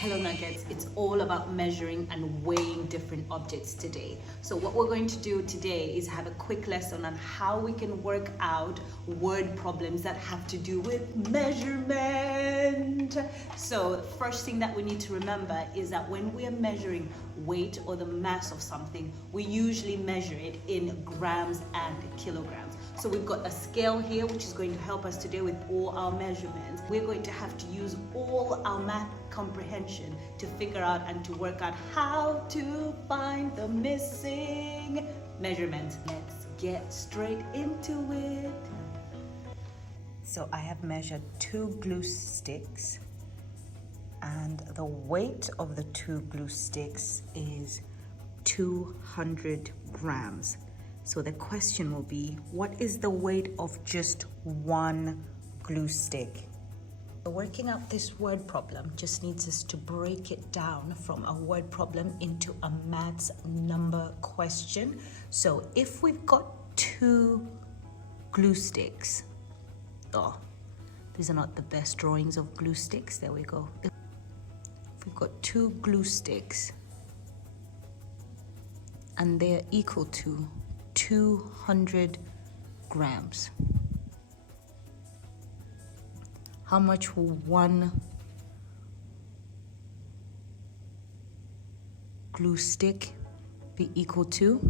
Hello Nuggets, it's all about measuring and weighing different objects today. So what we're going to do today is have a quick lesson on how we can work out word problems that have to do with measurement. So the first thing that we need to remember is that when we are measuring weight or the mass of something, we usually measure it in grams and kilograms. So we've got a scale here which is going to help us today with all our measurements. We're going to have to use all our math comprehension to figure out and to work out how to find the missing measurements. Let's get straight into it. So I have measured 2 glue sticks and the weight of the 2 glue sticks is 200 grams. So the question will be, what is the weight of just one glue stick? Working out this word problem just needs us to break it down from a word problem into a maths number question. So if we've got 2 glue sticks, these are not the best drawings of glue sticks. There we go. If we've got 2 glue sticks and they're equal to 200 grams. How much will one glue stick be equal to?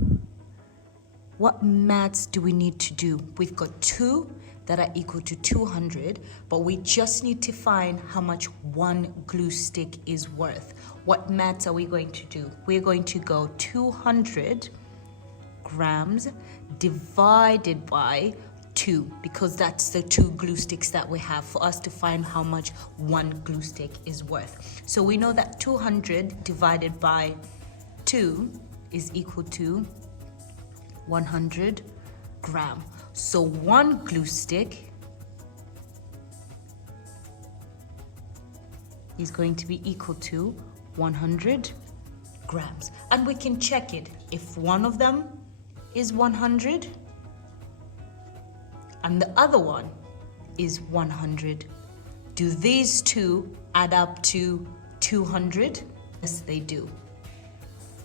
What maths do we need to do? We've got 2 that are equal to 200, but we just need to find how much one glue stick is worth. What maths are we going to do? We're going to go 200 grams divided by 2, because that's the 2 glue sticks that we have for us to find how much one glue stick is worth. So we know that 200 divided by 2 is equal to 100 gram. So one glue stick is going to be equal to 100 grams. And we can check it. If one of them is 100 and the other one is 100, do these two add up to 200? Yes, they do.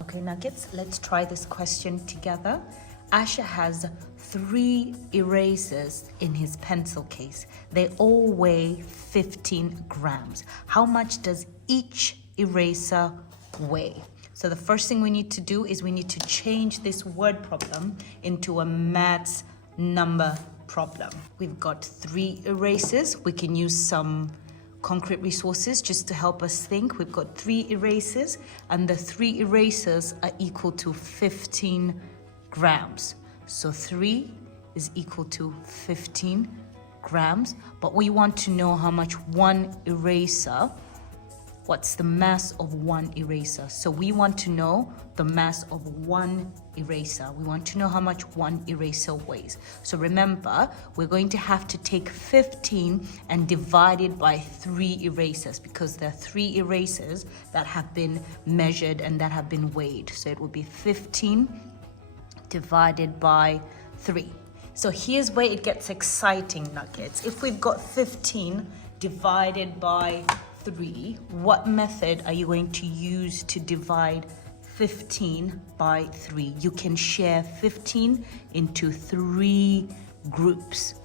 Okay, Nuggets, let's try this question together. Asher has 3 erasers in his pencil case. They all weigh 15 grams. How much does each eraser weigh? So the first thing we need to do is we need to change this word problem into a maths number problem. We've got 3 erasers. We can use some concrete resources just to help us think. We've got 3 erasers and the 3 erasers are equal to 15 grams. So 3 is equal to 15 grams, but we want to know how much one eraser, what's the mass of one eraser. So we want to know the mass of one eraser. We want to know how much one eraser weighs. So remember, we're going to have to take 15 and divide it by 3 erasers, because there are 3 erasers that have been measured and that have been weighed. So it will be 15 divided by 3. So here's where it gets exciting, Nuggets. If we've got 15 divided by 3, what method are you going to use to divide 15 by 3? You can share 15 into 3 groups.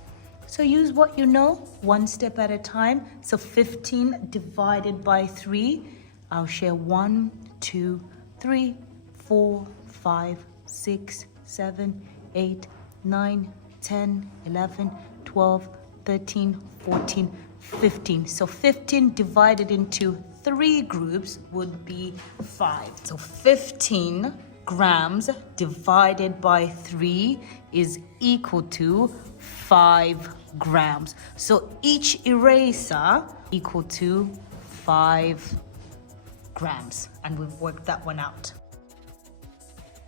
So use what you know, one step at a time. So 15 divided by 3, I'll share 1, 2, 3, 4, 5, 6, 7, 8, 9, 10, 11, 12, 13, 14, 15. So 15 divided into 3 groups would be 5. So 15 grams divided by 3 is equal to 5 grams. So each eraser equal to 5 grams. And we've worked that one out.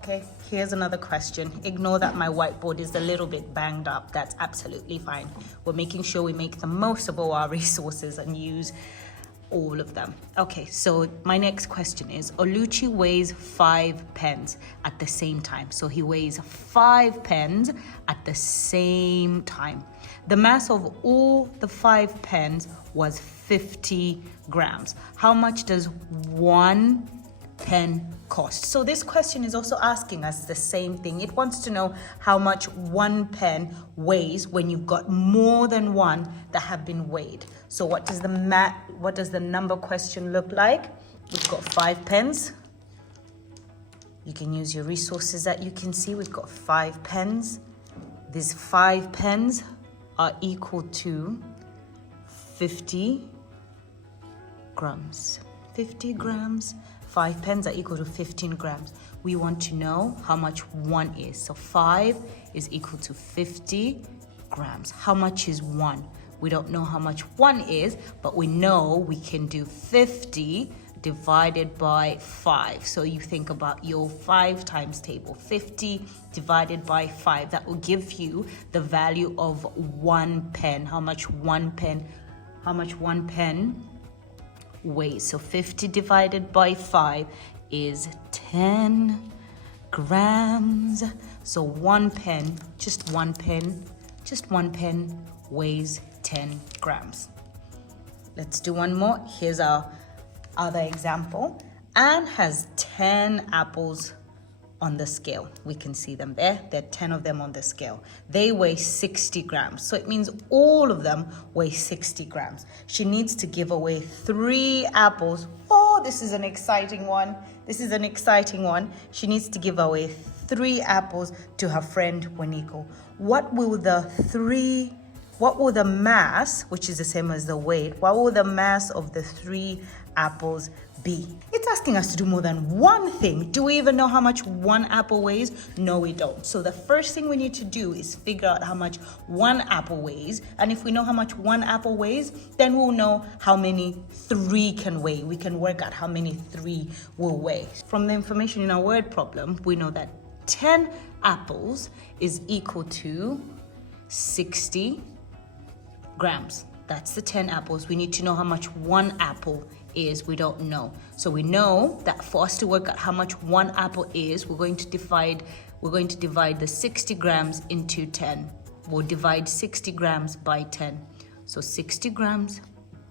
Okay, here's another question. Ignore that my whiteboard is a little bit banged up. That's absolutely fine. We're making sure we make the most of all our resources and use all of them. Okay, so my next question is, Oluchi weighs 5 pens at the same time. So he weighs 5 pens at the same time. The mass of all the 5 pens was 50 grams. How much does 1 pen cost? So this question is also asking us the same thing. It wants to know how much 1 pen weighs when you've got more than one that have been weighed. So what does the number question look like? We've got 5 pens. You can use your resources that you can see. We've got 5 pens. These 5 pens are equal to 50 grams. 50 grams. 5 pens are equal to 15 grams. We want to know how much 1 is. So 5 is equal to 50 grams. How much is 1? We don't know how much 1 is, but we know we can do 50 divided by 5. So you think about your 5 times table. 50 divided by 5. That will give you the value of 1 pen. How much one pen weighs. So 50 divided by 5 is 10 grams. So 1 pen, just one pen weighs 10 grams. Let's do one more. Here's our other example. Anne has 10 apples on the scale. We can see them there. There are 10 of them on the scale. They weigh 60 grams. So it means all of them weigh 60 grams. She needs to give away 3 apples. Oh, this is an exciting one. She needs to give away 3 apples to her friend Waniko. What will the mass, which is the same as the weight, what will the mass of the 3 apples be? It's asking us to do more than one thing. Do we even know how much 1 apple weighs? No, we don't. So the first thing we need to do is figure out how much 1 apple weighs. And if we know how much 1 apple weighs, then we'll know how many 3 can weigh. We can work out how many 3 will weigh. From the information in our word problem, we know that 10 apples is equal to 60 grams. That's the 10 apples. We need to know how much 1 apple is. We don't know. So we know that for us to work out how much 1 apple is, we're going to divide the 60 grams into 10. We'll divide 60 grams by 10. So 60 grams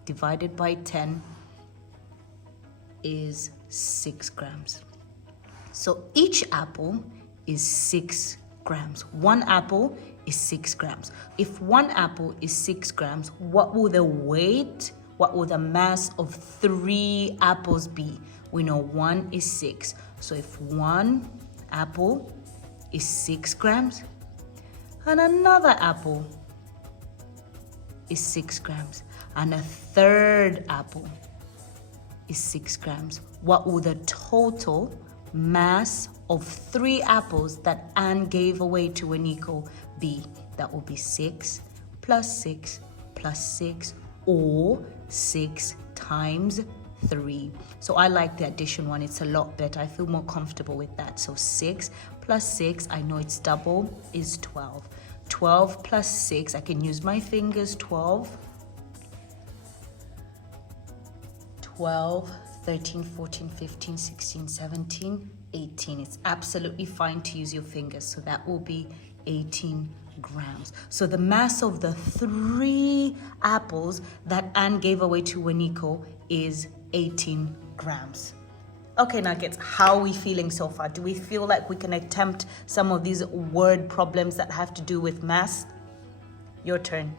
divided by 10 is 6 grams. So each apple is 6 grams. 1 apple is 6 grams. If 1 apple is 6 grams, what will the mass of 3 apples be? We know 1 is 6. So if 1 apple is 6 grams and another apple is 6 grams and a third apple is 6 grams, what will the total mass of 3 apples that Anne gave away to Waniko be? That will be 6 plus 6 plus 6, or 6 times 3. So I like the addition one. It's a lot better. I feel more comfortable with that. So 6 plus 6, I know it's double, is 12. 12 plus 6, I can use my fingers. 12, 13, 14, 15, 16, 17, 18. It's absolutely fine to use your fingers. So that will be 18 grams. So the mass of the 3 apples that Anne gave away to Waniko is 18 grams. Okay, Nuggets, how are we feeling so far? Do we feel like we can attempt some of these word problems that have to do with mass? Your turn.